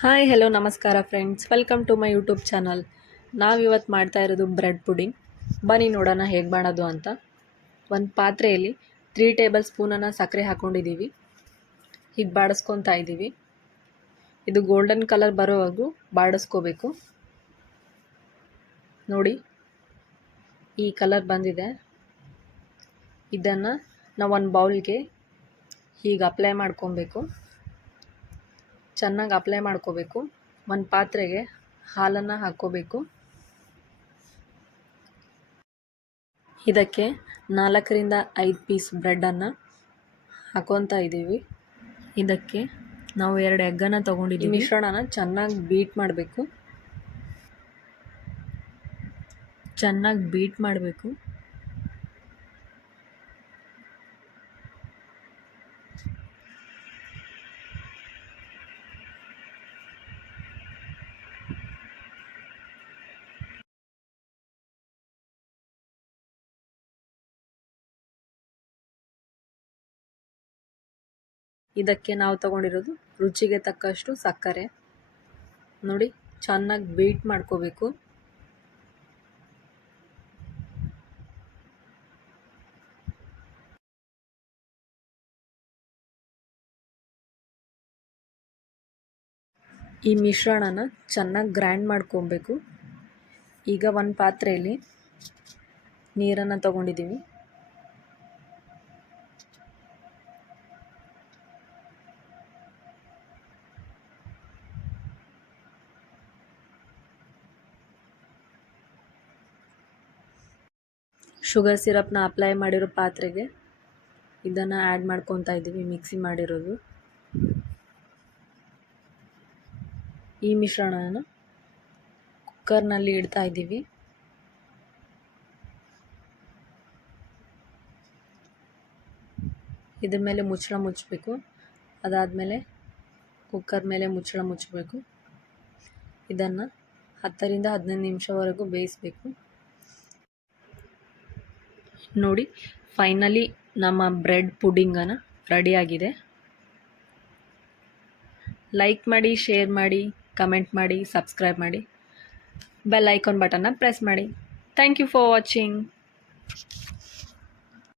Hi hello ನಮಸ್ಕಾರ friends, welcome to my YouTube channel. ನಾವಿವತ್ತು ಮಾಡ್ತಾ ಇರೋದು ಬ್ರೆಡ್ ಪುಡಿಂಗ್. ಬನ್ನಿ ನೋಡೋಣ ಹೇಗೆ ಮಾಡೋದು ಅಂತ. ಒಂದು ಪಾತ್ರೆಯಲ್ಲಿ 3 ಟೇಬಲ್ ಸ್ಪೂನನ್ನು ಸಕ್ಕರೆ ಹಾಕ್ಕೊಂಡಿದ್ದೀವಿ. ಹೀಗೆ ಬಾಡಿಸ್ಕೊತಾ ಇದ್ದೀವಿ. ಇದು ಗೋಲ್ಡನ್ ಕಲರ್ ಬರೋವರೆಗೂ ಬಾಡಿಸ್ಕೋಬೇಕು. ನೋಡಿ, ಈ ಕಲರ್ ಬಂದಿದೆ. ಇದನ್ನು ನಾವು ಒಂದು ಬೌಲ್ಗೆ ಹೀಗೆ ಅಪ್ಲೈ ಮಾಡ್ಕೊಬೇಕು. ಚೆನ್ನಾಗಿ ಅಪ್ಲೈ ಮಾಡ್ಕೋಬೇಕು. ಒಂದು ಪಾತ್ರೆಗೆ ಹಾಲನ್ನು ಹಾಕ್ಕೋಬೇಕು. ಇದಕ್ಕೆ 4ರಿಂದ 5 ಪೀಸ್ ಬ್ರೆಡ್ಡನ್ನು ಹಾಕೊತಾ ಇದ್ದೀವಿ. ಇದಕ್ಕೆ ನಾವು 2 ಎಗ್ಗನ್ನು ತೊಗೊಂಡಿದ್ದೀವಿ. ಮಿಶ್ರಣನ ಚೆನ್ನಾಗಿ ಬೀಟ್ ಮಾಡಬೇಕು. ಇದಕ್ಕೆ ನಾವು ತಗೊಂಡಿರೋದು ರುಚಿಗೆ ತಕ್ಕಷ್ಟು ಸಕ್ಕರೆ. ನೋಡಿ, ಚೆನ್ನಾಗಿ ಬೀಟ್ ಮಾಡ್ಕೋಬೇಕು. ಈ ಮಿಶ್ರಣನ ಚೆನ್ನಾಗಿ ಗ್ರೈಂಡ್ ಮಾಡ್ಕೊಬೇಕು. ಈಗ ಒಂದು ಪಾತ್ರೆಯಲ್ಲಿ ನೀರನ್ನು ತಗೊಂಡಿದ್ದೀವಿ. ಶುಗರ್ ಸಿರಪ್ನ ಅಪ್ಲೈ ಮಾಡಿರೋ ಪಾತ್ರೆಗೆ ಇದನ್ನು ಆ್ಯಡ್ ಮಾಡ್ಕೊತಾ ಇದ್ದೀವಿ, ಮಿಕ್ಸಿ ಮಾಡಿರೋದು. ಈ ಮಿಶ್ರಣನ ಕುಕ್ಕರ್ನಲ್ಲಿ ಇಡ್ತಾ ಇದ್ದೀವಿ. ಇದ್ರ ಮೇಲೆ ಮುಚ್ಚಳ ಮುಚ್ಚಬೇಕು. ಅದಾದಮೇಲೆ ಕುಕ್ಕರ್ ಮೇಲೆ ಮುಚ್ಚಳ ಮುಚ್ಚಬೇಕು. ಇದನ್ನು 10ರಿಂದ 15 ನಿಮಿಷವರೆಗೂ ಬೇಯಿಸಬೇಕು. ನೋಡಿ, ಫೈನಲಿ ನಮ್ಮ ಬ್ರೆಡ್ ಪುಡಿಂಗನ್ನು ರೆಡಿಯಾಗಿದೆ. ಲೈಕ್ ಮಾಡಿ, ಶೇರ್ ಮಾಡಿ, ಕಮೆಂಟ್ ಮಾಡಿ, ಸಬ್ಸ್ಕ್ರೈಬ್ ಮಾಡಿ, ಬೆಲ್ ಐಕಾನ್ ಬಟನ್ನ ಪ್ರೆಸ್ ಮಾಡಿ. Thank you for watching.